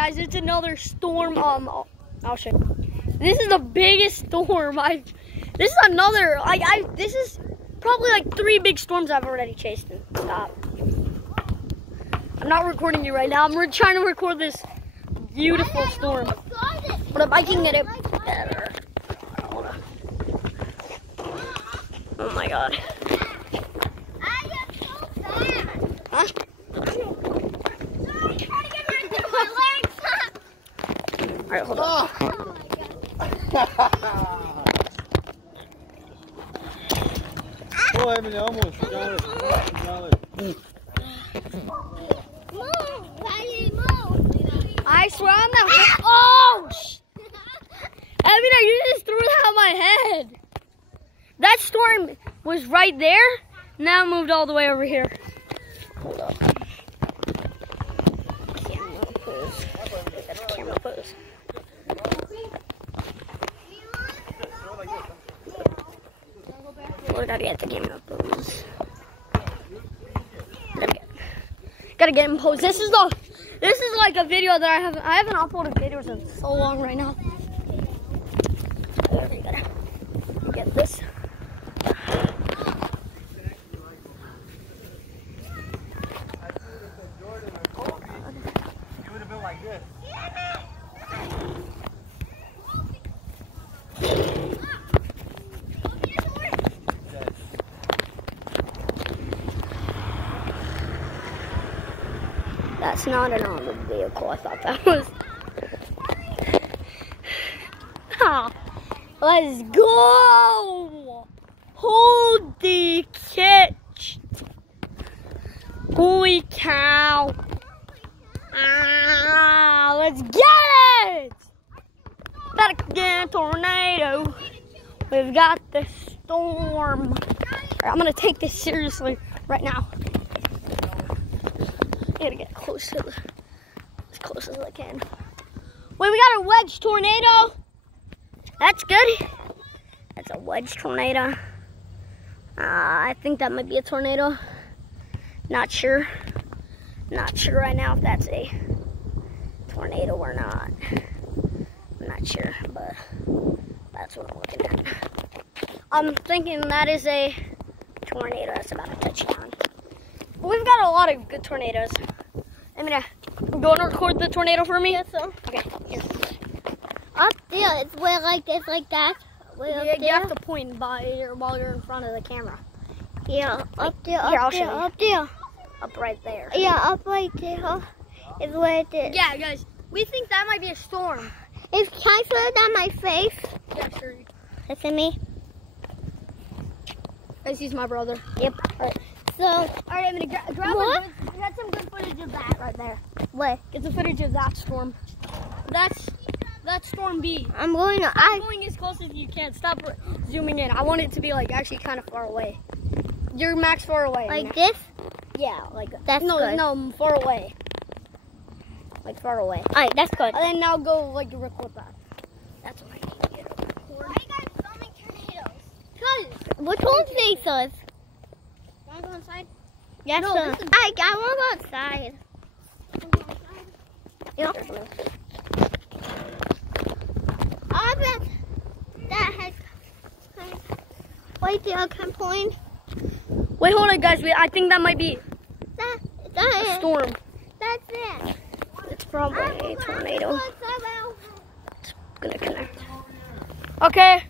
guys, it's another storm. I'll show you. This is the biggest storm this is another, this is probably like 3 big storms I've already chased and stopped. I'm not recording you right now. I'm trying to record this beautiful storm. But if I can get it better. Hold on. Oh my God. Huh? Alright, hold on. Oh, Emily, almost got it. I swear on that. Oh! Emily, you just threw it out of my head. That storm was right there. Now it moved all the way over here. Hold up. Camera pose. That's camera pose. We gotta get the camera pose. Gotta get in pose. This is like a video that I haven't uploaded videos in so long right now. We gotta get this. That's not an armored vehicle. I thought that was. Let's go! Hold the catch! Holy cow! Let's get it! Gotta get a tornado. We've got the storm. Right, I'm gonna take this seriously right now. I gotta get close to as close as I can. Wait, we got a wedge tornado. That's good. That's a wedge tornado. I think that might be a tornado. Not sure. Not sure right now if that's a tornado or not. I'm not sure, but that's what I'm looking at. I'm thinking that is a tornado. That's about a touchdown. We've got a lot of good tornadoes. I'm going to record the tornado for me? Yes, sir. Okay, here. Up there, it's where like this, like that. You have to point while you're in front of the camera. Yeah, up there, Here, I'll up show there, you. up there. Up right there. Yeah, up right there is where it is. Yeah, guys, we think that might be a storm. Can I throw it on my face? Yeah, sure. Listen me. Guys, he's my brother. Yep. All right. So, All right, I'm gonna grab what? Get some good footage of that right there. What? Get some footage of that storm. That's storm B. I'm going to. I'm going as close as you can. Stop zooming in. I want it to be like actually kind of far away. You're max far away. Like this? Yeah, like That's good. No, far away. Like far away. Alright, that's good. And then now go like record that. That's what I need to get a record. Why are you guys filming tornadoes? Because which one face us? Want to go inside? Yes, No, sir. this is- I want to go outside. Yep. I bet that has. Wait, I can point. Wait, hold on, guys. I think that might be That a storm. That's it. It's probably a tornado. I'm It's gonna connect. Okay.